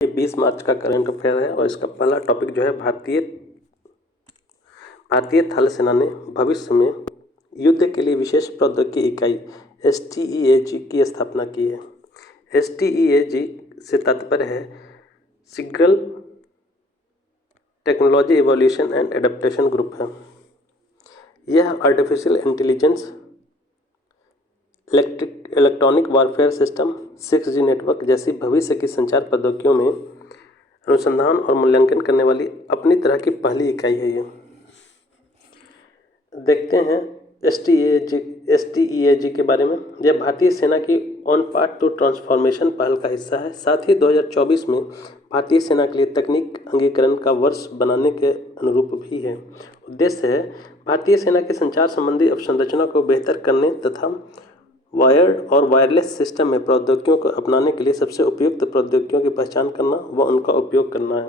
ये 20 मार्च का current affair है और इसका पहला टॉपिक जो है भारतीय थल सेना ने भविष्य में युद्ध के लिए विशेष प्रौद्योगिकी इकाई STEAG की स्थापना की है। STEAG से तात्पर्य है signal technology evolution and adaptation group है। यह artificial intelligence, electronic warfare system, 6G network जैसी भविष्य की संचार प्रौद्योगिकियों में अनुसंधान और मूल्यांकन करने वाली अपनी तरह की पहली इकाई है। ये देखते हैं STEAG के बारे में। यह भारतीय सेना की ऑन पाथ टू ट्रांसफॉर्मेशन पहल का हिस्सा है। साथ ही 2024 में भारतीय सेना के लिए तकनीक अंगीकरण का वर्ष बनाने के अनुरूप भी है। उद्देश्य है भारतीय सेना के संचार संबंधी अवसंरचना को बेहतर करने तथा वायर्ड और वायरलेस सिस्टम में प्रौद्योगिकियों को अपनाने के लिए सबसे उपयुक्त प्रौद्योगिकियों की पहचान करना व उनका उपयोग करना है।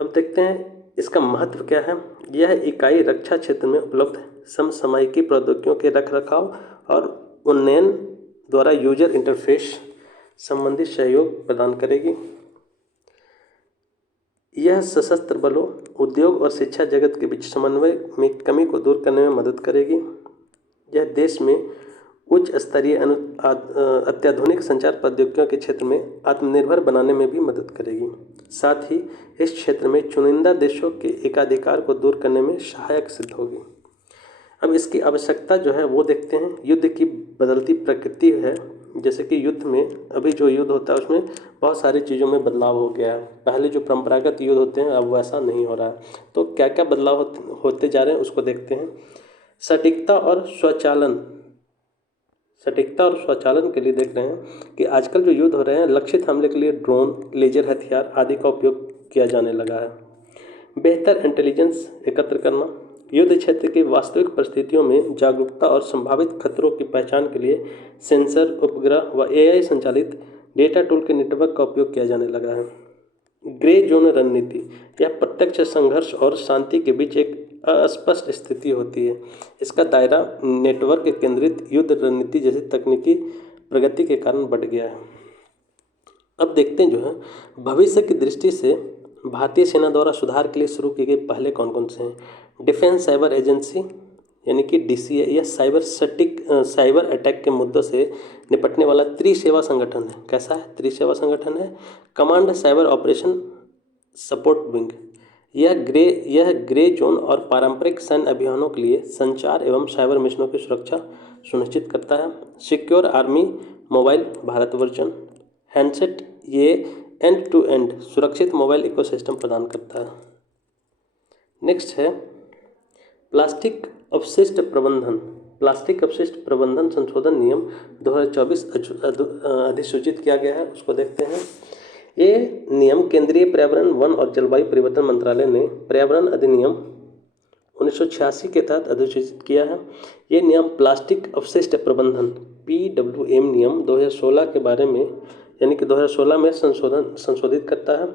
अब देखते हैं इसका महत्व क्या है। यह इकाई रक्षा क्षेत्र में उपलब्ध समसामयिकी प्रौद्योगिकियों के रखरखाव और उन्नयन द्वारा यूजर इंटरफेस संबंधी सहयोग प्रदान करेगी। यह सशस्त्र बलों, उद्योग और शिक्षा जगत के बीच समन्वय में कमी को दूर करने में मदद करेगी। यह देश में उच्च स्तरीय अत्याधुनिक संचार प्रौद्योगिकियों के क्षेत्र में आत्मनिर्भर बनाने में भी मदद करेगी। साथ ही इस क्षेत्र में चुनिंदा देशों के एकाधिकार को दूर करने में सहायक सिद्ध होगी। अब इसकी आवश्यकता जो है वो देखते हैं। युद्ध की बदलती प्रकृति है, जैसे कि युद्ध में अभी जो युद्ध होता है उसमें बहुत सारी चीज़ों में बदलाव हो गया है। पहले जो परंपरागत युद्ध होते हैं अब वैसा नहीं हो रहा है। तो क्या क्या बदलाव होते जा रहे हैं उसको देखते हैं। सटीकता और स्वचालन के लिए देख रहे हैं कि आजकल जो युद्ध हो रहे हैं लक्षित हमले के लिए ड्रोन, लेजर हथियार आदि का उपयोग किया जाने लगा है। बेहतर इंटेलिजेंस एकत्र करना, युद्ध क्षेत्र की वास्तविक परिस्थितियों में जागरूकता और संभावित खतरों की पहचान के लिए सेंसर, उपग्रह व AI संचालित डेटा टूल के नेटवर्क का उपयोग किया जाने लगा है। ग्रे जोन रणनीति, यह प्रत्यक्ष संघर्ष और शांति के बीच एक अस्पष्ट स्थिति होती है। इसका दायरा नेटवर्क केंद्रित युद्ध रणनीति जैसी तकनीकी प्रगति के कारण बढ़ गया है। अब देखते हैं जो है भविष्य की दृष्टि से भारतीय सेना द्वारा सुधार के लिए शुरू किए गए पहले कौन कौन से हैं। डिफेंस साइबर एजेंसी यानी कि DCA, यह साइबर अटैक के मुद्दों से निपटने वाला त्रिसेवा संगठन है। कैसा है? त्रिसेवा संगठन है। Command cyber operation support wing, यह ग्रे जोन और पारंपरिक सैन्य अभियानों के लिए संचार एवं साइबर मिशनों की सुरक्षा सुनिश्चित करता है। Secure army mobile Bharat version handset, ये एंड टू एंड सुरक्षित मोबाइल इकोसिस्टम प्रदान करता है। नेक्स्ट है प्लास्टिक अपशिष्ट प्रबंधन संशोधन नियम 2024 अधिसूचित किया गया है, उसको देखते हैं। ये नियम केंद्रीय पर्यावरण, वन और जलवायु परिवर्तन मंत्रालय ने पर्यावरण अधिनियम 1986 के तहत अधिसूचित किया है। ये नियम प्लास्टिक अपशिष्ट प्रबंधन PWM नियम 2016 के बारे में यानी कि 2016 में संशोधित करता है।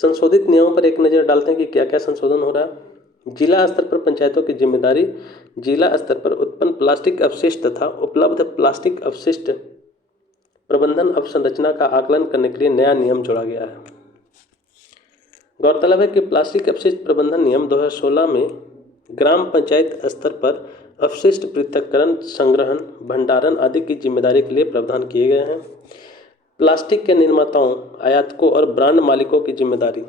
संशोधित नियमों पर एक नज़र डालते हैं कि क्या क्या संशोधन हो रहा है। जिला स्तर पर पंचायतों की जिम्मेदारी, जिला स्तर पर उत्पन्न प्लास्टिक अपशिष्ट तथा उपलब्ध प्लास्टिक अपशिष्ट प्रबंधन अवसंरचना का आकलन करने के लिए नया नियम जोड़ा गया है। गौरतलब है कि प्लास्टिक अपशिष्ट प्रबंधन नियम 2016 में ग्राम पंचायत स्तर पर अपशिष्ट पृथक्करण, संग्रहण, भंडारण आदि की जिम्मेदारी के लिए प्रावधान किए गए हैं। प्लास्टिक के निर्माताओं, आयातकों और ब्रांड मालिकों की जिम्मेदारी,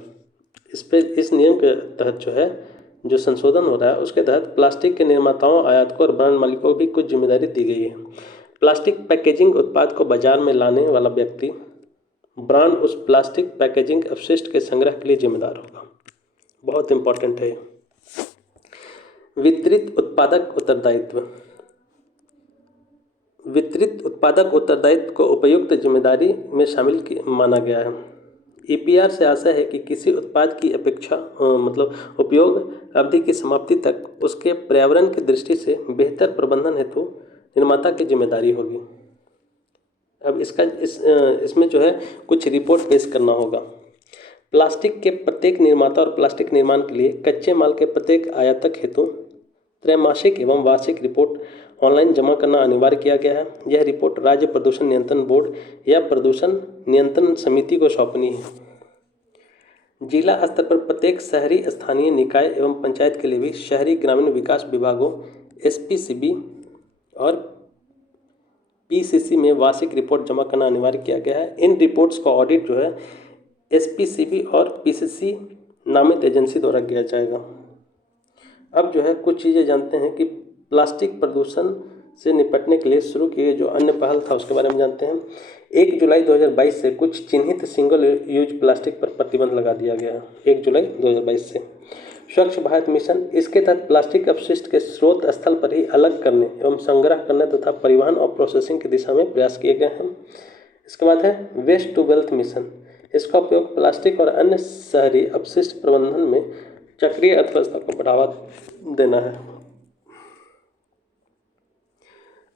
इस नियम के तहत जो है जो संशोधन हो रहा है उसके तहत प्लास्टिक के निर्माताओं, आयातकों और ब्रांड मालिकों को भी कुछ जिम्मेदारी दी गई है। प्लास्टिक पैकेजिंग उत्पाद को बाजार में लाने वाला व्यक्ति, ब्रांड उस प्लास्टिक पैकेजिंग अपशिष्ट के संग्रह के लिए जिम्मेदार होगा। बहुत इंपॉर्टेंट है। वितरित उत्पादक उत्तरदायित्व को उपयुक्त जिम्मेदारी में शामिल माना गया है। EPR से आशा है कि किसी उत्पाद की उपयोग अवधि की समाप्ति तक उसके पर्यावरण की दृष्टि से बेहतर प्रबंधन हेतु निर्माता की जिम्मेदारी होगी। अब इसमें जो है कुछ रिपोर्ट पेश करना होगा। प्लास्टिक के प्रत्येक निर्माता और प्लास्टिक निर्माण के लिए कच्चे माल के प्रत्येक आयातक हेतु त्रैमासिक एवं वार्षिक रिपोर्ट ऑनलाइन जमा करना अनिवार्य किया गया है। यह रिपोर्ट राज्य प्रदूषण नियंत्रण बोर्ड या प्रदूषण नियंत्रण समिति को सौंपनी है। जिला स्तर पर प्रत्येक शहरी स्थानीय निकाय एवं पंचायत के लिए भी शहरी ग्रामीण विकास विभागों SPCB और PCC में वार्षिक रिपोर्ट जमा करना अनिवार्य किया गया है। इन रिपोर्ट्स का ऑडिट जो है SPCB और PCC नामित एजेंसी द्वारा किया जाएगा। अब जो है कुछ चीज़ें जानते हैं कि प्लास्टिक प्रदूषण से निपटने के लिए शुरू किए जो अन्य पहल था उसके बारे में जानते हैं। 1 जुलाई 2022 से कुछ चिन्हित सिंगल यूज प्लास्टिक पर प्रतिबंध लगा दिया गया है। 1 जुलाई 2022 से स्वच्छ भारत मिशन, इसके तहत प्लास्टिक अपशिष्ट के स्रोत स्थल पर ही अलग करने एवं संग्रह करने तथा परिवहन और प्रोसेसिंग की दिशा में प्रयास किए गए हैं। इसके बाद है वेस्ट टू वेल्थ मिशन, इसका उपयोग प्लास्टिक और अन्य शहरी अपशिष्ट प्रबंधन में चक्रीय अर्थव्यवस्था को बढ़ावा देना है।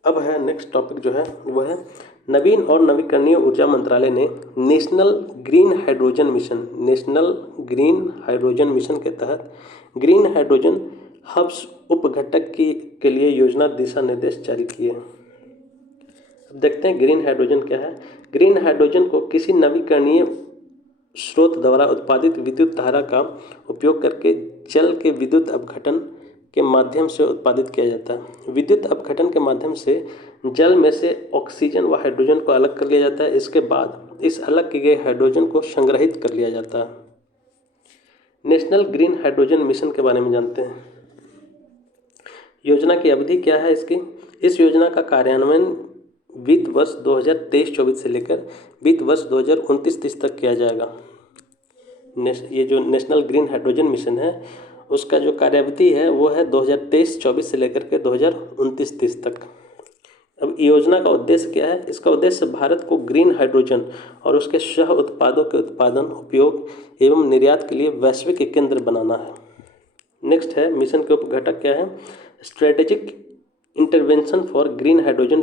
अब है नेक्स्ट टॉपिक जो है वह है नवीन और नवीकरणीय ऊर्जा मंत्रालय ने नेशनल ग्रीन हाइड्रोजन मिशन के तहत ग्रीन हाइड्रोजन हब्स उपघटक के लिए योजना दिशा निर्देश जारी किए हैं। अब देखते हैं ग्रीन हाइड्रोजन क्या है। ग्रीन हाइड्रोजन को किसी नवीकरणीय स्रोत द्वारा उत्पादित विद्युत धारा का उपयोग करके जल के विद्युत अपघटन के माध्यम से उत्पादित किया जाता है। विद्युत अपघटन के माध्यम से जल में से ऑक्सीजन व हाइड्रोजन को अलग कर लिया जाता है। इसके बाद इस अलग किए गए हाइड्रोजन को संग्रहित कर लिया जाता है। नेशनल ग्रीन हाइड्रोजन मिशन के बारे में जानते हैं। योजना की अवधि क्या है इसकी? इस योजना का कार्यान्वयन वित्त वर्ष 2023-24 से लेकर वित्त वर्ष 2029-30 तक किया जाएगा। ये जो नेशनल ग्रीन हाइड्रोजन मिशन है उसका जो कार्यावधि है वो है 2023-24 से लेकर के 2029-30 तक। अब योजना का उद्देश्य क्या है? इसका उद्देश्य भारत को ग्रीन हाइड्रोजन और उसके सह उत्पादों के उत्पादन, उपयोग एवं निर्यात के लिए वैश्विक केंद्र बनाना है। नेक्स्ट है मिशन के उपघटक क्या है? Strategic intervention for green hydrogen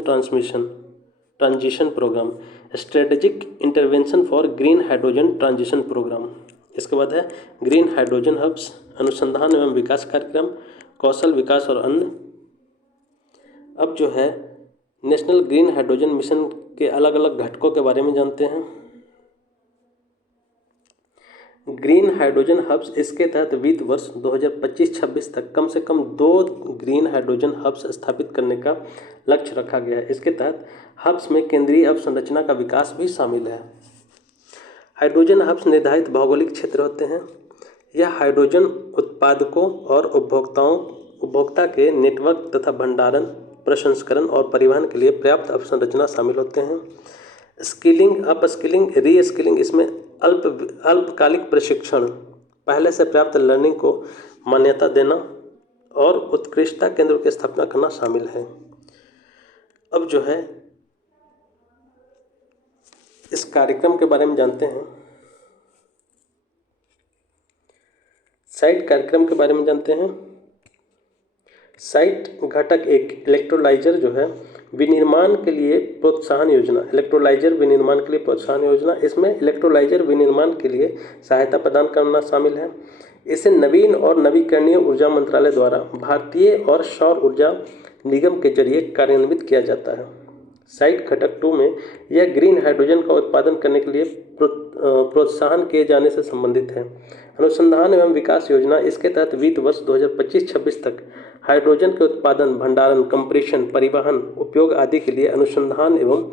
transition programme, strategic intervention for green hydrogen transition programme. इसके बाद है ग्रीन हाइड्रोजन हब्स, अनुसंधान एवं विकास कार्यक्रम, कौशल विकास और अन्य। अब जो है नेशनल ग्रीन हाइड्रोजन मिशन के अलग अलग घटकों के बारे में जानते हैं। ग्रीन हाइड्रोजन हब्स, इसके तहत वित्त वर्ष 2025-26 तक कम से कम 2 ग्रीन हाइड्रोजन हब्स स्थापित करने का लक्ष्य रखा गया है। इसके तहत हब्स में केंद्रीय अवसंरचना का विकास भी शामिल है। हाइड्रोजन हब्स निर्धारित भौगोलिक क्षेत्र होते हैं। यह हाइड्रोजन उत्पादकों और उपभोक्ता के नेटवर्क तथा भंडारण, प्रसंस्करण और परिवहन के लिए पर्याप्त अवसंरचना शामिल होते हैं। स्किलिंग, अपस्किलिंग, रीस्किलिंग, इसमें अल्पकालिक प्रशिक्षण, पहले से प्राप्त लर्निंग को मान्यता देना और उत्कृष्टता केंद्र की स्थापना करना शामिल है। अब जो है इस कार्यक्रम के बारे में जानते हैं। साइट कार्यक्रम के बारे में जानते हैं। साइट घटक 1 इलेक्ट्रोलाइजर जो है विनिर्माण के लिए प्रोत्साहन योजना, इलेक्ट्रोलाइजर विनिर्माण के लिए प्रोत्साहन योजना, इसमें इलेक्ट्रोलाइजर विनिर्माण के लिए सहायता प्रदान करना शामिल है। इसे नवीन और नवीकरणीय ऊर्जा मंत्रालय द्वारा भारतीय और सौर ऊर्जा निगम के जरिए कार्यान्वित किया जाता है। साइट घटक 2 में यह ग्रीन हाइड्रोजन का उत्पादन करने के लिए प्रोत्साहन किए जाने से संबंधित है। अनुसंधान एवं विकास योजना, इसके तहत वित्त वर्ष 2025-26 तक हाइड्रोजन के उत्पादन, भंडारण, कंप्रेशन, परिवहन, उपयोग आदि के लिए अनुसंधान एवं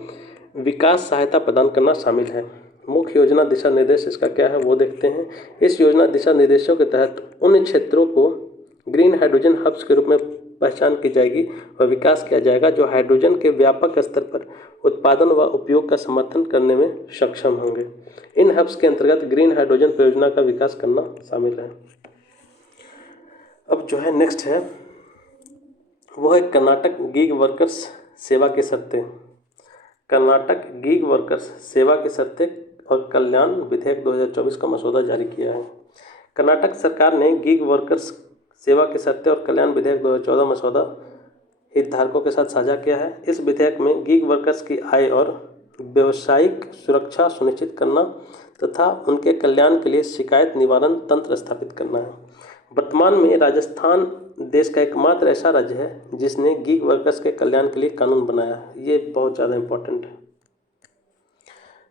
विकास सहायता प्रदान करना शामिल है। मुख्य योजना दिशा निर्देश इसका क्या है वो देखते हैं। इस योजना दिशा निर्देशों के तहत उन क्षेत्रों को ग्रीन हाइड्रोजन हब्स के रूप में पहचान की जाएगी और विकास किया जाएगा जो हाइड्रोजन के व्यापक स्तर पर उत्पादन व उपयोग का समर्थन करने में सक्षम होंगे। इन हब्स के अंतर्गत ग्रीन हाइड्रोजन परियोजना का विकास करना शामिल है। अब जो है नेक्स्ट है वो है कर्नाटक गीग वर्कर्स सेवा की शर्तें। कर्नाटक गीग वर्कर्स सेवा की शर्तें और कल्याण विधेयक 2024 का मसौदा जारी किया है। कर्नाटक सरकार ने गीग वर्कर्स सेवा की शर्तें और कल्याण विधेयक 2014 मसौदा हितधारकों के साथ साझा किया है। इस विधेयक में गीग वर्कर्स की आय और व्यावसायिक सुरक्षा सुनिश्चित करना तथा उनके कल्याण के लिए शिकायत निवारण तंत्र स्थापित करना है। वर्तमान में राजस्थान देश का एकमात्र ऐसा राज्य है जिसने गीग वर्कर्स के कल्याण के लिए कानून बनाया है। ये बहुत ज़्यादा इम्पोर्टेंट है।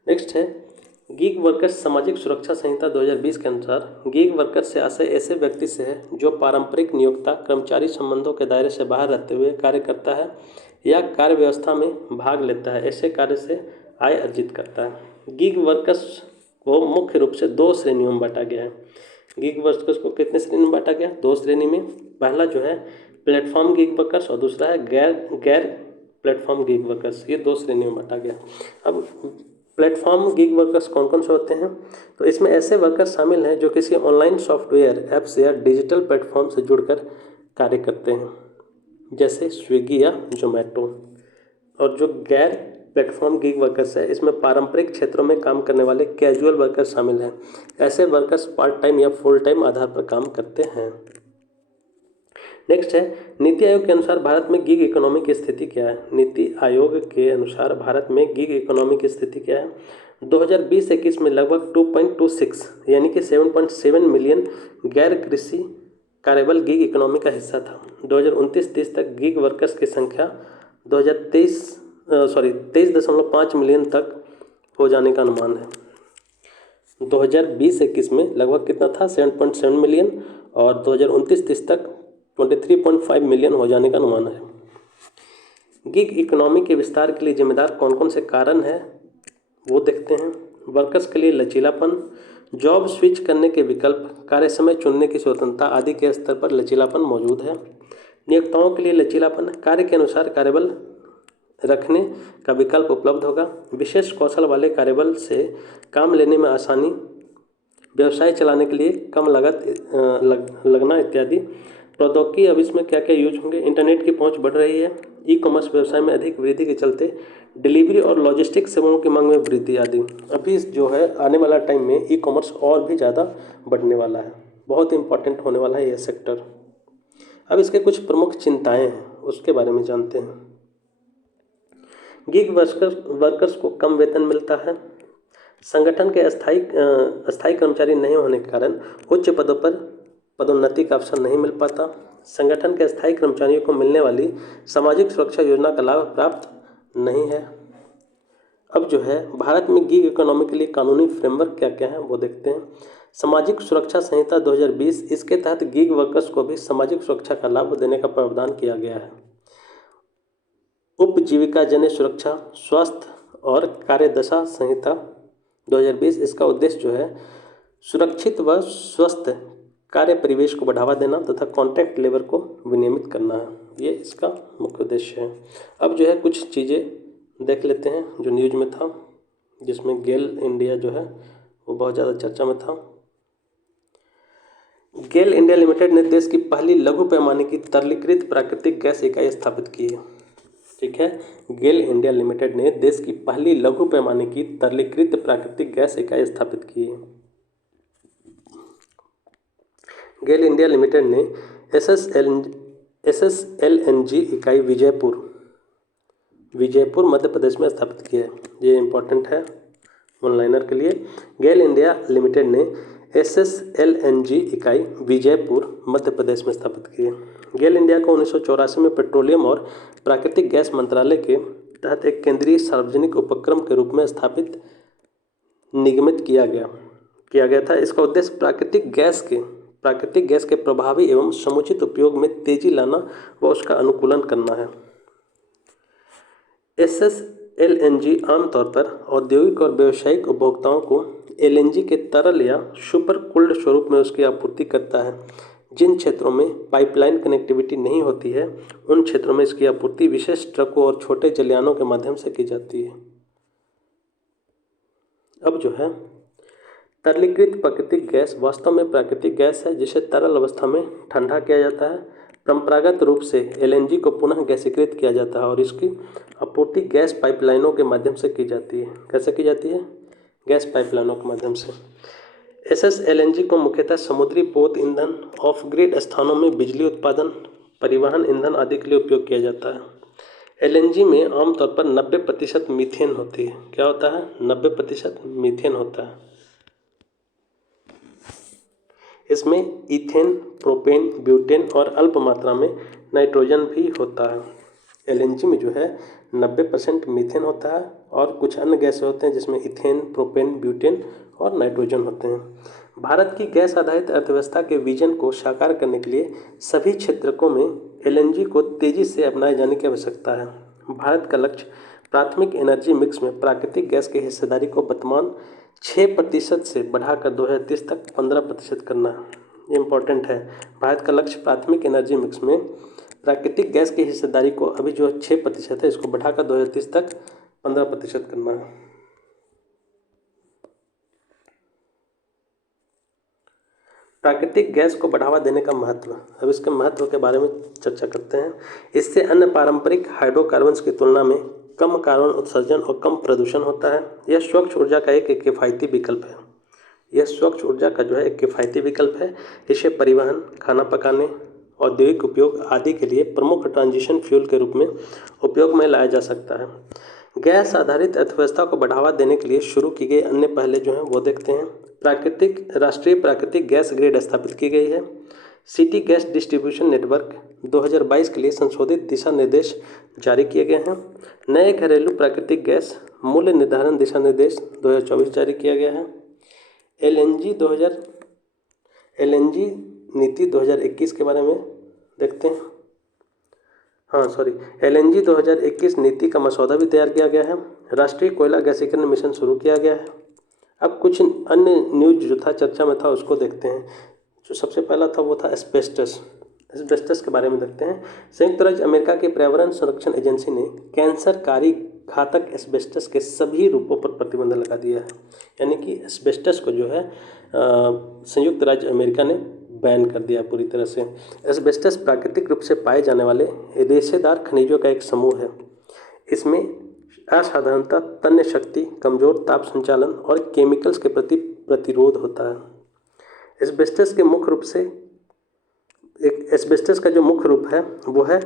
नेक्स्ट है गीग वर्कर्स सामाजिक सुरक्षा संहिता 2020 के अनुसार गीग वर्कर्स से आशय ऐसे व्यक्ति से है जो पारंपरिक नियोक्ता कर्मचारी संबंधों के दायरे से बाहर रहते हुए कार्य करता है या कार्य व्यवस्था में भाग लेता है, ऐसे कार्य से आय अर्जित करता है। गीग वर्कर्स को मुख्य रूप से दो श्रेणियों में बांटा गया है। गीग वर्कर्स को कितने श्रेणी में बांटा गया? दो श्रेणी में। पहला जो है प्लेटफॉर्म गीग वर्कर्स और दूसरा है गैर प्लेटफॉर्म गीग वर्कर्स। ये दो श्रेणियों में बांटा गया। अब प्लेटफॉर्म गीग वर्कर्स कौन कौन से होते हैं? तो इसमें ऐसे वर्कर्स शामिल हैं जो किसी ऑनलाइन सॉफ्टवेयर ऐप्स या डिजिटल प्लेटफॉर्म से जुड़कर कार्य करते हैं, जैसे स्विगी या जोमेटो। और जो गैर प्लेटफॉर्म गीग वर्कर्स है, इसमें पारंपरिक क्षेत्रों में काम करने वाले कैजुअल वर्कर्स शामिल हैं। ऐसे वर्कर्स पार्ट टाइम या फुल टाइम आधार पर काम करते हैं। नेक्स्ट है नीति आयोग के अनुसार भारत में गीग इकोनॉमी की स्थिति क्या है? नीति आयोग के अनुसार भारत में गीग इकोनॉमी की स्थिति क्या है? 2020-21 में लगभग 2.26 यानी कि 7.7 मिलियन गैर कृषि कार्यबल गीग इकोनॉमी का हिस्सा था। 2029-30 तक गीग वर्कर्स की संख्या 23.5 मिलियन तक हो जाने का अनुमान है। 2020-21 में लगभग कितना था? 7.7 मिलियन और 2029-30 तक 23.5 मिलियन हो जाने का अनुमान है। गिग इकोनॉमी के विस्तार के लिए जिम्मेदार कौन कौन से कारण हैं वो देखते हैं। वर्कर्स के लिए लचीलापन, जॉब स्विच करने के विकल्प, कार्य समय चुनने की स्वतंत्रता आदि के स्तर पर लचीलापन मौजूद है। नियोक्ताओं के लिए लचीलापन, कार्य के अनुसार कार्यबल रखने का विकल्प उपलब्ध होगा। विशेष कौशल वाले कार्यबल से काम लेने में आसानी, व्यवसाय चलाने के लिए कम लागत लगना इत्यादि। प्रौद्योगिकी अब इसमें क्या क्या यूज होंगे? इंटरनेट की पहुंच बढ़ रही है, ई कॉमर्स व्यवसाय में अधिक वृद्धि के चलते डिलीवरी और लॉजिस्टिक सेवाओं की मांग में वृद्धि आदि। अभी जो है आने वाला टाइम में ई कॉमर्स और भी ज़्यादा बढ़ने वाला है, बहुत इंपॉर्टेंट होने वाला है यह सेक्टर। अब इसके कुछ प्रमुख चिंताएं हैं, उसके बारे में जानते हैं। गिग वर्कर्स को कम वेतन मिलता है। संगठन के अस्थायी कर्मचारी नहीं होने के कारण उच्च पदों पर पदोन्नति का अवसर नहीं मिल पाता। संगठन के अस्थायी कर्मचारियों को मिलने वाली सामाजिक सुरक्षा योजना का लाभ प्राप्त नहीं है। अब जो है भारत में गिग इकोनॉमी के लिए कानूनी फ्रेमवर्क क्या क्या है वो देखते हैं। सामाजिक सुरक्षा संहिता 2020, इसके तहत गिग वर्कर्स को भी सामाजिक सुरक्षा का लाभ देने का प्रावधान किया गया है। उपजीविका जन्य सुरक्षा, स्वास्थ्य और कार्यदशा संहिता 2020, इसका उद्देश्य जो है सुरक्षित व स्वस्थ कार्य परिवेश को बढ़ावा देना तथा कॉन्ट्रैक्ट लेबर को विनियमित करना है, ये इसका मुख्य उद्देश्य है। अब जो है कुछ चीज़ें देख लेते हैं जो न्यूज में था, जिसमें गेल इंडिया जो है वो बहुत ज़्यादा चर्चा में था। गेल इंडिया लिमिटेड ने देश की पहली लघु पैमाने की तरलीकृत प्राकृतिक गैस इकाई स्थापित की है। ठीक है, गेल इंडिया लिमिटेड ने देश की पहली लघु पैमाने की तरलीकृत प्राकृतिक गैस इकाई स्थापित की है। गेल इंडिया लिमिटेड ने SSLNG इकाई विजयपुर मध्य प्रदेश में स्थापित की है। ये इम्पोर्टेंट है वन लाइनर के लिए। गेल इंडिया लिमिटेड ने SSLNG इकाई विजयपुर मध्य प्रदेश में स्थापित की है। गेल इंडिया को 1984 में पेट्रोलियम और प्राकृतिक गैस मंत्रालय के तहत एक केंद्रीय सार्वजनिक उपक्रम के रूप में स्थापित निगमित किया गया था। इसका उद्देश्य प्राकृतिक गैस के प्रभावी एवं समुचित उपयोग में तेजी लाना व उसका अनुकूलन करना है। SSLNG आमतौर पर औद्योगिक और व्यावसायिक उपभोक्ताओं को LNG के तरल या सुपर कूल्ड स्वरूप में उसकी आपूर्ति करता है। जिन क्षेत्रों में पाइपलाइन कनेक्टिविटी नहीं होती है, उन क्षेत्रों में इसकी आपूर्ति विशेष ट्रकों और छोटे जलयानों के माध्यम से की जाती है। अब जो है तरलीकृत प्राकृतिक गैस वास्तव में प्राकृतिक गैस है जिसे तरल अवस्था में ठंडा किया जाता है। परंपरागत रूप से LNG को पुनः गैसीकृत किया जाता है और इसकी आपूर्ति गैस पाइपलाइनों के माध्यम से की जाती है। कैसे की जाती है? गैस पाइपलाइनों के माध्यम से। SSLNG को मुख्यतः समुद्री पोत ईंधन, ऑफ ग्रिड स्थानों में बिजली उत्पादन, परिवहन ईंधन आदि के लिए उपयोग किया जाता है। LNG में आमतौर पर 90% मीथेन होती है। क्या होता है? 90% मीथेन होता है। इसमें इथेन, प्रोपेन, ब्यूटेन और अल्प मात्रा में नाइट्रोजन भी होता है। एलएनजी में जो है 90% मीथेन होता है और कुछ अन्य गैसें होते हैं जिसमें इथेन, प्रोपेन, ब्यूटेन और नाइट्रोजन होते हैं। भारत की गैस आधारित अर्थव्यवस्था के विजन को साकार करने के लिए सभी क्षेत्रों में एलएनजी को तेजी से अपनाए जाने की आवश्यकता है। भारत का लक्ष्य प्राथमिक एनर्जी मिक्स में प्राकृतिक गैस की हिस्सेदारी को वर्तमान 6% से बढ़ाकर 2030 तक 15% करना है। ये इम्पोर्टेंट है। भारत का लक्ष्य प्राथमिक एनर्जी मिक्स में प्राकृतिक गैस की हिस्सेदारी को अभी जो 6% है इसको बढ़ाकर 2030 तक 15% करना है। प्राकृतिक गैस को बढ़ावा देने का महत्व। अब इसके महत्व के बारे में चर्चा करते हैं। इससे अन्य पारंपरिक हाइड्रोकार्बन्स की तुलना में कम कार्बन उत्सर्जन और कम प्रदूषण होता है। यह स्वच्छ ऊर्जा का एक किफ़ायती विकल्प है। यह स्वच्छ ऊर्जा का जो है एक किफ़ायती विकल्प है। इसे परिवहन, खाना पकाने, औद्योगिक उपयोग आदि के लिए प्रमुख ट्रांजिशन फ्यूल के रूप में उपयोग में लाया जा सकता है। गैस आधारित अर्थव्यवस्था को बढ़ावा देने के लिए शुरू की गई अन्य पहले जो हैं वो देखते हैं। राष्ट्रीय प्राकृतिक गैस ग्रिड स्थापित की गई है। सिटी गैस डिस्ट्रीब्यूशन नेटवर्क 2022 के लिए संशोधित दिशा निर्देश जारी किए गए हैं। नए घरेलू प्राकृतिक गैस मूल्य निर्धारण दिशा निर्देश 2024 जारी किया गया है। एलएनजी नीति 2021 के बारे में देखते हैं। एलएनजी 2021 नीति का मसौदा भी तैयार किया गया है। राष्ट्रीय कोयला गैसीकरण मिशन शुरू किया गया है। अब कुछ अन्य न्यूज जो था चर्चा में था उसको देखते हैं। जो सबसे पहला था वो था एस्बेस्टस के बारे में देखते हैं। संयुक्त राज्य अमेरिका की पर्यावरण संरक्षण एजेंसी ने कैंसरकारी घातक एस्बेस्टस के सभी रूपों पर प्रतिबंध लगा दिया है। यानी कि एस्बेस्टस को जो है संयुक्त राज्य अमेरिका ने बैन कर दिया पूरी तरह से। एस्बेस्टस प्राकृतिक रूप से पाए जाने वाले रेशेदार खनिजों का एक समूह है। इसमें असाधारणता, तन्य शक्ति, कमजोर ताप संचालन और केमिकल्स के प्रति प्रतिरोध होता है। एस्बेस्टस का जो मुख्य रूप है वो है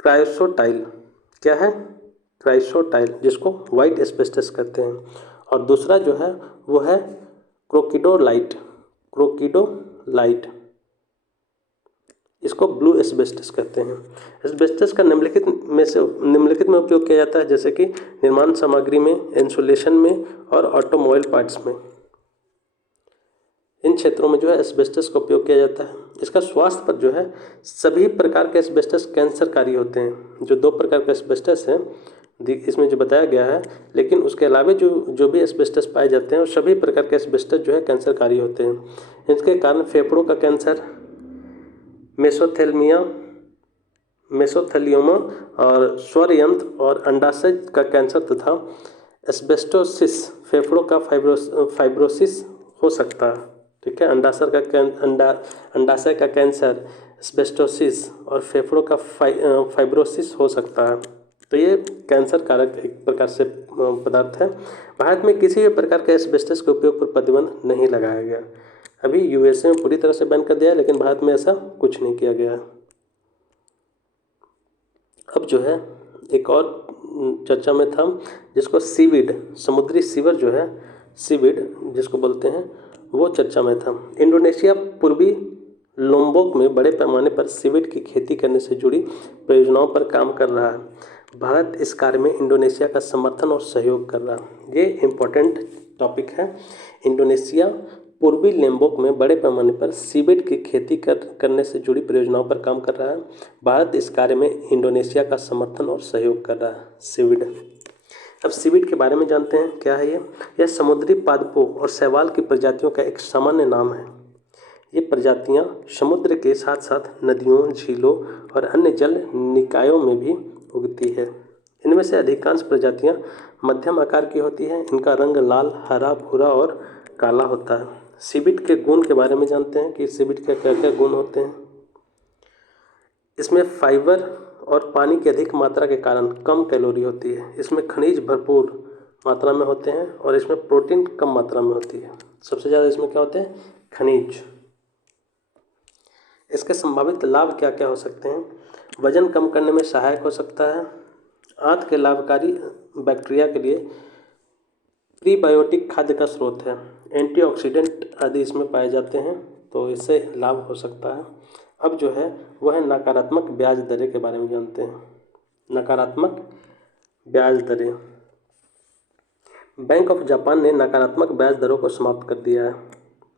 क्रायोसोटाइल। क्या है? क्रायोसोटाइल, जिसको वाइट एस्बेस्टस कहते हैं। और दूसरा जो है वो है क्रोकिडोलाइट, इसको ब्लू एस्बेस्टस कहते हैं। एस्बेस्टस का निम्नलिखित में उपयोग किया जाता है, जैसे कि निर्माण सामग्री में, इंसुलेशन में और ऑटोमोबाइल पार्ट्स में। इन क्षेत्रों में जो है एस्बेस्टस का उपयोग किया जाता है। इसका स्वास्थ्य पर जो है सभी प्रकार के एस्बेस्टस कैंसरकारी होते हैं। जो 2 प्रकार के एस्बेस्टस हैं इसमें जो बताया गया है, लेकिन उसके अलावा जो भी एस्बेस्टस पाए जाते हैं और सभी प्रकार के एस्बेस्टस जो है कैंसरकारी होते हैं। इसके कारण फेफड़ों का कैंसर, मेसोथेलियोमा और स्वर यंत्र और अंडाशय का कैंसर तथा एस्बेस्टोसिस, फेफड़ों का फाइब्रोसिस हो सकता है। ठीक है, अंडाशय का कैंसर, एस्बेस्टोसिस और फेफड़ों का फाइब्रोसिस हो सकता है। तो ये कैंसर कारक एक प्रकार से पदार्थ है। भारत में किसी भी प्रकार के एस्बेस्टस के उपयोग पर प्रतिबंध नहीं लगाया गया। अभी यूएसए में पूरी तरह से बैन कर दिया है, लेकिन भारत में ऐसा कुछ नहीं किया गया। अब जो है एक और चर्चा में था जिसको सीवीड, समुद्री सीवर जो है सीवीड जिसको बोलते हैं, वो चर्चा में था। इंडोनेशिया पूर्वी लोम्बोक में बड़े पैमाने पर सीवीड की खेती करने से जुड़ी परियोजनाओं पर काम कर रहा है। भारत इस कार्य में इंडोनेशिया का समर्थन और सहयोग कर रहा है। ये इम्पोर्टेंट टॉपिक है। इंडोनेशिया पूर्वी लोम्बोक में बड़े पैमाने पर सीवीड की खेती करने से जुड़ी परियोजनाओं पर काम कर रहा है। भारत इस कार्य में इंडोनेशिया का समर्थन और सहयोग कर रहा है। सीवीड, अब सीवीड के बारे में जानते हैं। क्या है ये? यह समुद्री पादपों और शैवाल की प्रजातियों का एक सामान्य नाम है। ये प्रजातियां समुद्र के साथ साथ नदियों, झीलों और अन्य जल निकायों में भी उगती है। इनमें से अधिकांश प्रजातियां मध्यम आकार की होती हैं। इनका रंग लाल, हरा, भूरा और काला होता है। सीवीड के गुण के बारे में जानते हैं कि सीवीड के क्या क्या गुण होते हैं। इसमें फाइबर और पानी की अधिक मात्रा के कारण कम कैलोरी होती है। इसमें खनिज भरपूर मात्रा में होते हैं और इसमें प्रोटीन कम मात्रा में होती है। सबसे ज़्यादा इसमें क्या होते हैं? खनिज। इसके संभावित लाभ क्या क्या हो सकते हैं? वजन कम करने में सहायक हो सकता है। आंत के लाभकारी बैक्टीरिया के लिए प्रीबायोटिक खाद्य का स्रोत है। एंटीऑक्सीडेंट आदि इसमें पाए जाते हैं। तो इससे लाभ हो सकता है। अब जो है वह है नकारात्मक ब्याज दरें के बारे में जानते हैं। नकारात्मक ब्याज दरें। बैंक ऑफ जापान ने नकारात्मक ब्याज दरों को समाप्त कर दिया है।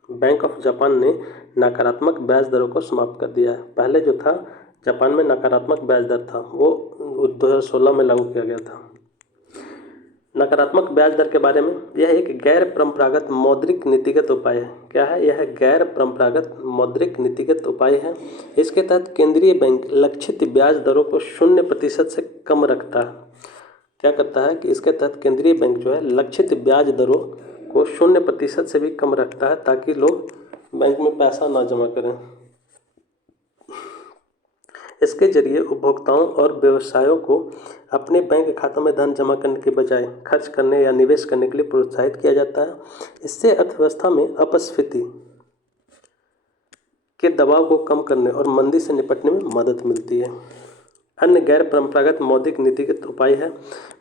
बैंक ऑफ जापान ने नकारात्मक ब्याज दरों को समाप्त कर दिया है। पहले जो था जापान में नकारात्मक ब्याज दर था, वो 2016 में लागू किया गया था। नकारात्मक ब्याज दर के बारे में, यह एक गैर परंपरागत मौद्रिक नीतिगत उपाय है। क्या है? यह गैर परंपरागत मौद्रिक नीतिगत उपाय है। इसके तहत केंद्रीय बैंक लक्षित ब्याज दरों को 0% से कम रखता है। क्या करता है कि इसके तहत केंद्रीय बैंक जो है लक्षित ब्याज दरों को 0% से भी कम रखता है, ताकि लोग बैंक में पैसा ना जमा करें। इसके जरिए उपभोक्ताओं और व्यवसायों को अपने बैंक खातों में धन जमा करने के बजाय खर्च करने या निवेश करने के लिए प्रोत्साहित किया जाता है। इससे अर्थव्यवस्था में अपस्फीति के दबाव को कम करने और मंदी से निपटने में मदद मिलती है। अन्य गैर परंपरागत मौद्रिक नीतिगत उपाय है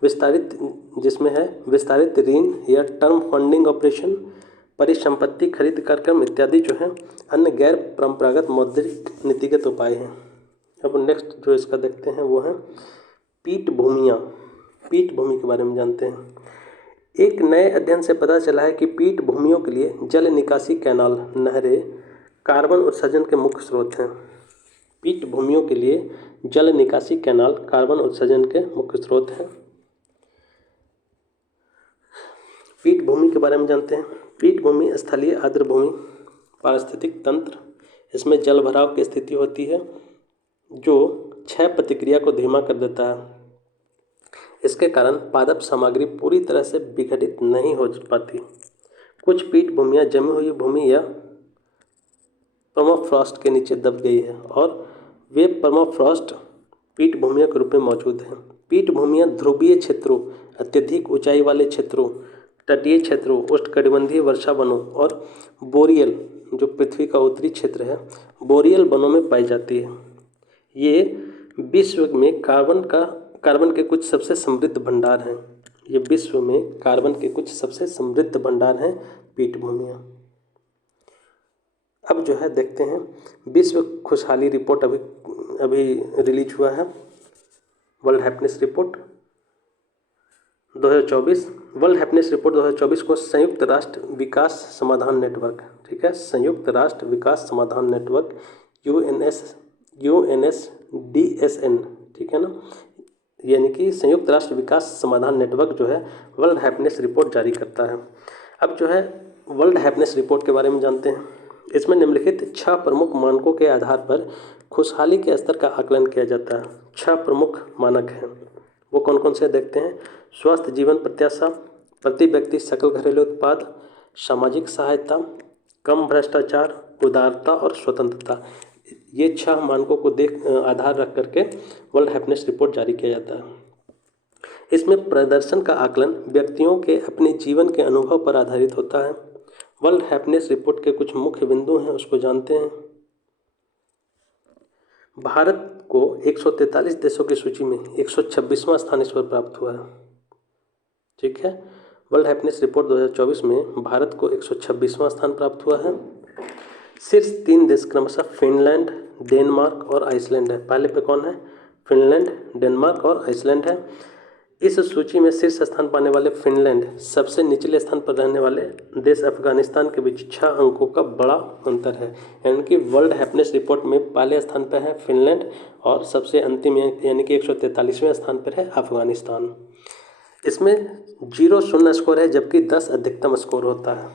जिसमें है विस्तारित ऋण या टर्म फंडिंग ऑपरेशन, परिसंपत्ति खरीद कार्यक्रम इत्यादि जो है अन्य गैर परंपरागत मौद्रिक नीतिगत उपाय हैं। अब नेक्स्ट जो इसका देखते हैं वो है पीठभूमियाँ। पीठभूमि के बारे में जानते हैं। एक नए अध्ययन से पता चला है कि पीठभूमियों के लिए जल निकासी कैनाल, नहरें कार्बन उत्सर्जन के मुख्य स्रोत हैं। पीठभूमियों के लिए जल निकासी कैनाल कार्बन उत्सर्जन के मुख्य स्रोत हैं। पीठभूमि के बारे में जानते हैं। पीठभूमि स्थलीय आर्द्रभूमि पारिस्थितिक तंत्र, इसमें जल भराव की स्थिति होती है जो क्षय प्रतिक्रिया को धीमा कर देता है। इसके कारण पादप सामग्री पूरी तरह से विघटित नहीं हो पाती। कुछ पीठभूमियाँ जमी हुई भूमि या पर्माफ्रॉस्ट के नीचे दब गई है और वे पर्माफ्रॉस्ट पीठभूमियों के रूप में मौजूद हैं। पीठभूमियाँ ध्रुवीय क्षेत्रों, अत्यधिक ऊंचाई वाले क्षेत्रों, तटीय क्षेत्रों, उष्णकटिबंधीय वर्षा वनों और बोरियल, जो पृथ्वी का उत्तरी क्षेत्र है, बोरियल वनों में पाई जाती है। ये विश्व में कार्बन के कुछ सबसे समृद्ध भंडार हैं। ये विश्व में कार्बन के कुछ सबसे समृद्ध भंडार हैं पीठभूमियाँ। अब जो है देखते हैं विश्व खुशहाली रिपोर्ट अभी रिलीज हुआ है, world happiness report 2024। World happiness report 2024 को संयुक्त राष्ट्र विकास समाधान नेटवर्क, ठीक है, संयुक्त राष्ट्र विकास समाधान नेटवर्क UNSDSN, ठीक है ना, यानी कि संयुक्त राष्ट्र विकास समाधान नेटवर्क जो है वर्ल्ड हैप्पीनेस रिपोर्ट जारी करता है। अब जो है वर्ल्ड हैप्पीनेस रिपोर्ट के बारे में जानते हैं। इसमें निम्नलिखित 6 प्रमुख मानकों के आधार पर खुशहाली के स्तर का आकलन किया जाता है। 6 प्रमुख मानक हैं, वो कौन कौन से देखते हैं। स्वस्थ जीवन प्रत्याशा, प्रति व्यक्ति सकल घरेलू उत्पाद, सामाजिक सहायता, कम भ्रष्टाचार, उदारता और स्वतंत्रता। ये 6 मानकों को आधार रख करके वर्ल्ड हैप्पीनेस रिपोर्ट जारी किया जाता है। इसमें प्रदर्शन का आकलन व्यक्तियों के अपने जीवन के अनुभव पर आधारित होता है। वर्ल्ड हैप्पीनेस रिपोर्ट के कुछ मुख्य बिंदु हैं, उसको जानते हैं। भारत को 143 देशों की सूची में 126वां स्थान इस पर प्राप्त हुआ है, ठीक है। वर्ल्ड हैप्पीनेस रिपोर्ट 2024 में भारत को 126वां स्थान प्राप्त हुआ है। शीर्ष 3 देश क्रमशः फिनलैंड, डेनमार्क और आइसलैंड है। पहले पे कौन है? फिनलैंड, डेनमार्क और आइसलैंड है। इस सूची में शीर्ष स्थान पाने वाले फिनलैंड, सबसे निचले स्थान पर रहने वाले देश अफगानिस्तान के बीच 6 अंकों का बड़ा अंतर है। यानी कि वर्ल्ड हैप्पीनेस रिपोर्ट में पहले स्थान पर है फिनलैंड और सबसे अंतिम यानी कि 143वें स्थान पर है अफगानिस्तान। इसमें 0 स्कोर है, जबकि 10 अधिकतम स्कोर होता है।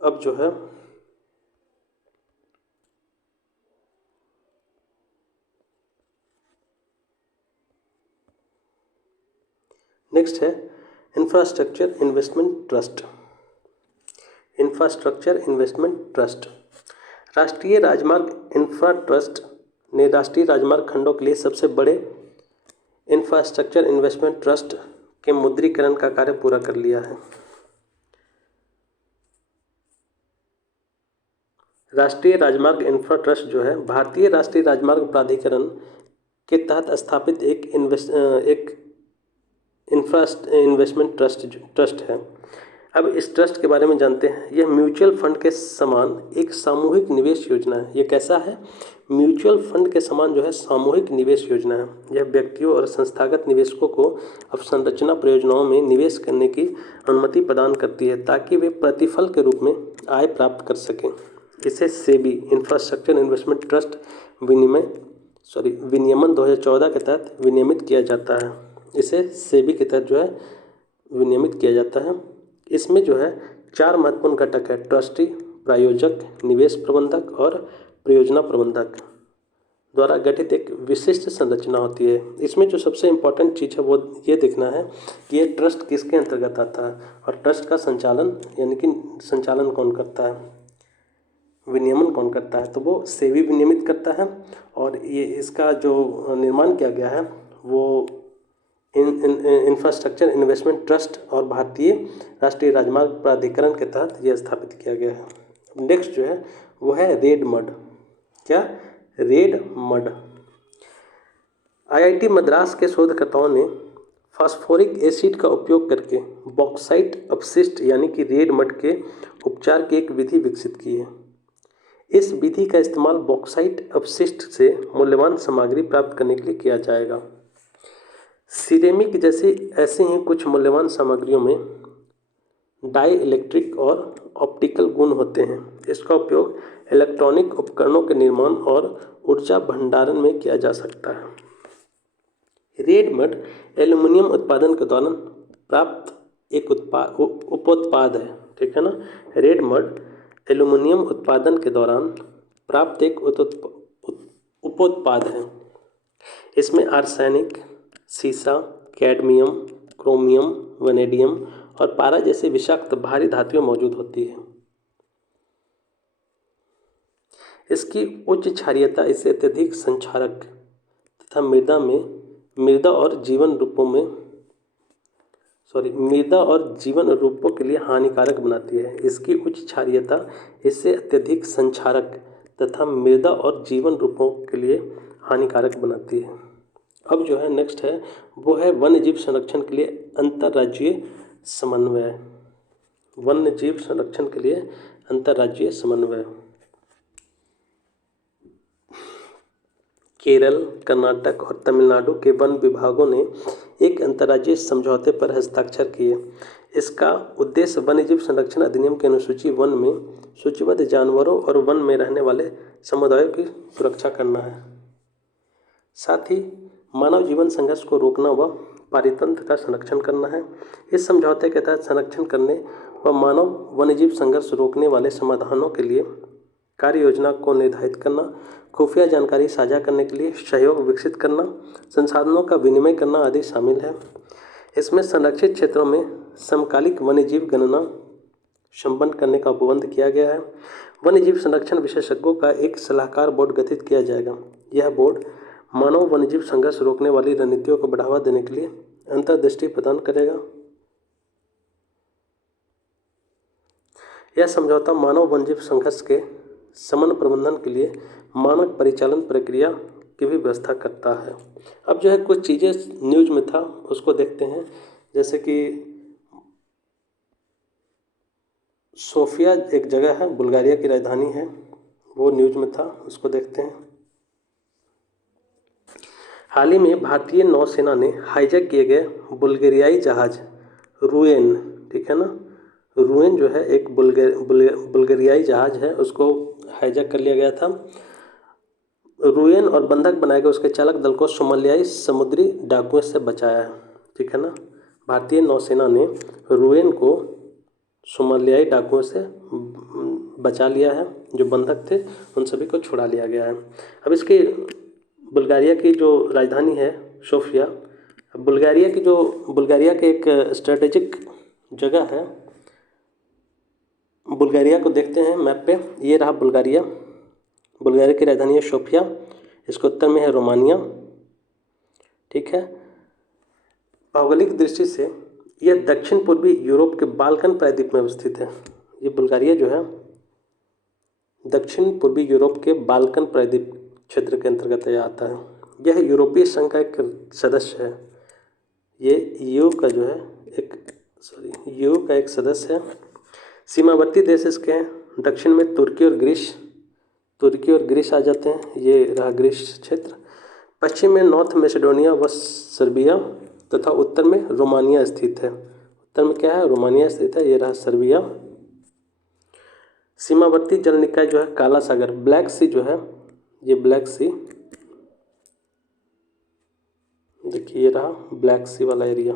अब जो है नेक्स्ट है infrastructure investment trust. Infrastructure investment trust, राष्ट्रीय राजमार्ग इंफ्रा ट्रस्ट ने राष्ट्रीय राजमार्ग खंडों के लिए सबसे बड़े इंफ्रास्ट्रक्चर इन्वेस्टमेंट ट्रस्ट के मुद्रीकरण का कार्य पूरा कर लिया है। राष्ट्रीय राजमार्ग इंफ्रा ट्रस्ट जो है भारतीय राष्ट्रीय राजमार्ग प्राधिकरण के तहत स्थापित एक इंफ्रा इन्वेस्टमेंट ट्रस्ट है। अब इस ट्रस्ट के बारे में जानते हैं। यह म्यूचुअल फंड के समान एक सामूहिक निवेश योजना है। ये कैसा है? म्यूचुअल फंड के समान जो है सामूहिक निवेश योजना है। यह व्यक्तियों और संस्थागत निवेशकों को अवसंरचना परियोजनाओं में निवेश करने की अनुमति प्रदान करती है ताकि वे प्रतिफल के रूप में आय प्राप्त कर सकें। इसे सेबी इंफ्रास्ट्रक्चर इन्वेस्टमेंट ट्रस्ट विनियमन 2014 के तहत विनियमित किया जाता है। इसे सेबी के तहत जो है विनियमित किया जाता है। इसमें जो है 4 महत्वपूर्ण घटक है: ट्रस्टी, प्रायोजक, निवेश प्रबंधक और परियोजना प्रबंधक द्वारा गठित एक विशिष्ट संरचना होती है। इसमें जो सबसे इम्पोर्टेंट चीज़ है वो ये देखना है कि ये ट्रस्ट किसके अंतर्गत आता है और ट्रस्ट का संचालन यानी कि संचालन कौन करता है, विनियमन कौन करता है। तो वो सेबी विनियमित करता है और ये इसका जो निर्माण किया गया है वो इंफ्रास्ट्रक्चर इन्वेस्टमेंट ट्रस्ट और भारतीय राष्ट्रीय राजमार्ग प्राधिकरण के तहत यह स्थापित किया गया है। नेक्स्ट जो है वो है रेड मड। क्या? Red mud. आईआईटी मद्रास के शोधकर्ताओं ने फास्फोरिक एसिड का उपयोग करके बॉक्साइट अपशिष्ट यानी कि रेड मड के उपचार की एक विधि विकसित की है। इस विधि का इस्तेमाल बॉक्साइट अपशिष्ट से मूल्यवान सामग्री प्राप्त करने के लिए किया जाएगा। सिरेमिक जैसी ऐसी ही कुछ मूल्यवान सामग्रियों में डाई इलेक्ट्रिक और ऑप्टिकल गुण होते हैं। इसका उपयोग इलेक्ट्रॉनिक उपकरणों के निर्माण और ऊर्जा भंडारण में किया जा सकता है। रेड मड एल्युमिनियम उत्पादन के दौरान प्राप्त एक उपोत्पाद है। ठीक है ना? रेड मड एल्युमिनियम उत्पादन के दौरान प्राप्त एक उपोत्पाद है। इसमें आर्सेनिक, सीसा, कैडमियम, क्रोमियम, वैनेडियम और पारा जैसे विषाक्त भारी धातुएं मौजूद होती है। इसकी उच्च क्षारीयता इसे अत्यधिक संक्षारक तथा मृदा और जीवन रूपों के लिए हानिकारक बनाती है। इसकी उच्च क्षारीयता इसे अत्यधिक संक्षारक तथा मृदा और जीवन रूपों के लिए हानिकारक बनाती है। अब जो है नेक्स्ट है वो है वन्यजीव संरक्षण के लिए अंतर्राज्यीय समन्वय। वन्यजीव संरक्षण के लिए अंतर्राज्यीय समन्वय। केरल, कर्नाटक और तमिलनाडु के वन विभागों ने एक अंतर्राज्यीय समझौते पर हस्ताक्षर किए। इसका उद्देश्य वन्यजीव संरक्षण अधिनियम के अनुसूची 1 में सूचीबद्ध जानवरों और वन में रहने वाले समुदायों की सुरक्षा करना है। साथ ही मानव जीवन संघर्ष को रोकना व पारितंत्र का संरक्षण करना है। इस समझौते के तहत संरक्षण करने व मानव वन्यजीव संघर्ष रोकने वाले समाधानों के लिए कार्य योजना को निर्धारित करना, खुफिया जानकारी साझा करने के लिए सहयोग विकसित करना, संसाधनों का विनिमय करना आदि शामिल है। इसमें संरक्षित क्षेत्रों में समकालिक वन्यजीव गणना संपन्न करने का उपबंध किया गया है। वन्यजीव संरक्षण विशेषज्ञों का एक सलाहकार बोर्ड गठित किया जाएगा। यह बोर्ड मानव वन्यजीव संघर्ष रोकने वाली रणनीतियों को बढ़ावा देने के लिए अंतर्दृष्टि प्रदान करेगा। यह समझौता मानव वन्यजीव संघर्ष के समन्वय प्रबंधन के लिए मानक परिचालन प्रक्रिया की भी व्यवस्था करता है। अब जो है कुछ चीज़ें न्यूज में था उसको देखते हैं। जैसे कि सोफिया एक जगह है, बुल्गारिया की राजधानी है, वो न्यूज में था, उसको देखते हैं। हाल ही में भारतीय नौसेना ने हाईजैक किए गए बुल्गारियाई जहाज रुएन, ठीक है ना, रुएन जो है एक बुल्गारियाई जहाज है, उसको हाईजैक कर लिया गया था। रुएन और बंधक बनाए गए उसके चालक दल को सोमालियाई समुद्री डाकुओं से बचाया है। ठीक है ना, भारतीय नौसेना ने रुएन को सोमालियाई डाकुओं से बचा लिया है। जो बंधक थे उन सभी को छुड़ा लिया गया है। अब इसकी बुल्गारिया की जो राजधानी है सोफिया, बुल्गारिया के एक स्ट्रेटेजिक जगह है। बुल्गारिया को देखते हैं मैप पे, ये रहा बुल्गारिया की राजधानी है सोफिया। इसके उत्तर में है रोमानिया। ठीक है, भौगोलिक दृष्टि से यह दक्षिण पूर्वी यूरोप के बाल्कन प्रायद्वीप में अवस्थित है। ये बुल्गारिया जो है दक्षिण पूर्वी यूरोप के बाल्कन प्रायद्वीप क्षेत्र के अंतर्गत आता है। यह यूरोपीय संघ का एक सदस्य है। ये ईयू का जो है एक यू का एक सदस्य है। सीमावर्ती देश इसके हैं, दक्षिण में तुर्की और ग्रीस आ जाते हैं, ये रहा ग्रीस क्षेत्र। पश्चिम में नॉर्थ मैसेडोनिया व सर्बिया तथा उत्तर में रोमानिया स्थित है। उत्तर में क्या है? रोमानिया स्थित है, ये रहा सर्बिया। सीमावर्ती जल निकाय जो है काला सागर, ब्लैक सी जो है, ये ब्लैक सी, देखिए ये रहा ब्लैक सी वाला एरिया,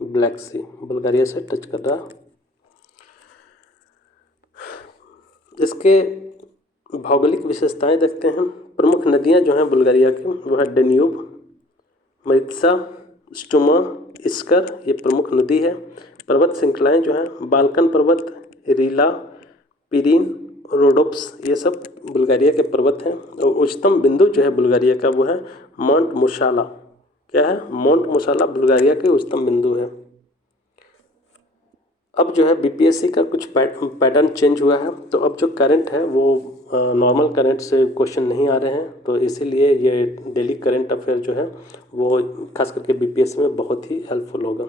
ब्लैक सी बुल्गारिया से टच कर रहा। इसके भौगोलिक विशेषताएं देखते हैं। प्रमुख नदियां जो हैं बुल्गारिया की वो है डेन्यूब, मरित्सा, स्टुमा, इस्कर, ये प्रमुख नदी है। पर्वत श्रृंखलाएं जो हैं बाल्कन पर्वत, रीला, पिरीन, रोडोप्स, ये सब बुल्गारिया के पर्वत हैं। और उच्चतम बिंदु जो है बुल्गारिया का वो है माउंट मुशाला। क्या है? माउंट मुशाला बुल्गारिया के उच्चतम बिंदु है। अब जो है बीपीएससी का कुछ पैटर्न चेंज हुआ है, तो अब जो करंट है वो नॉर्मल करंट से क्वेश्चन नहीं आ रहे हैं, तो इसीलिए ये डेली करंट अफेयर जो है वो खास करके बीपीएससी में बहुत ही हेल्पफुल होगा।